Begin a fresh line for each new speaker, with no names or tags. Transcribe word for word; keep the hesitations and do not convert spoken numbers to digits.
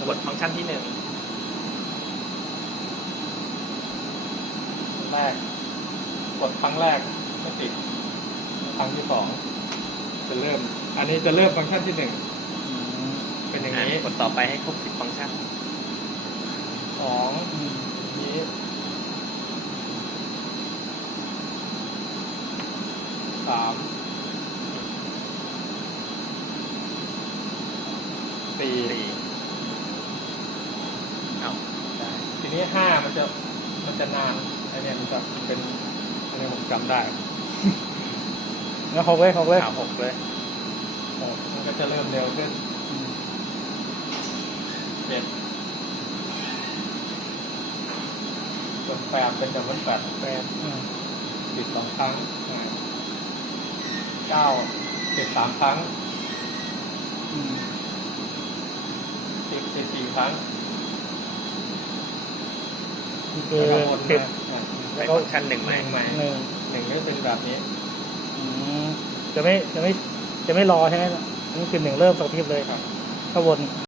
กดฟังก์ชันที่หนึ่ง
แรกกดครั้งแรกไม่ติดครั้งที่สองจะเริ่มอันนี้จะเริ่มฟังก์ชันที่หนึ่งเป็นอย่างนี้
กดต่อไปให้ครบสิบฟังก์ชัน
สองนี้สามสี่
เอาได้
ทีนี้ห้ามันจะมันจะนานอันนี้มันจะเป็นอันนี้ผมจำได้
แล้วหกเลยหกเลย
เอาหกเลย
หกมันก็จะเริ่มเร็วขึ้นเจ็ดส่วนแปดเป็นดับเบิลแปดแปดติดสองครั้งเก้าติดสามครั้งติดติดสี่ครั้ง
คือ
แล้วก็วน
ติด
มา
ไปฟังก์ชันหนึ่งไหม
หนึ่งใหม่
หนึ่ง
หนึ่งก็เป็นแบบนี้
จะไม่จะไม่จะไม่รอใช่ไหมนี่คือหนึ่งเริ่มสองทีเลยครับถ้าวน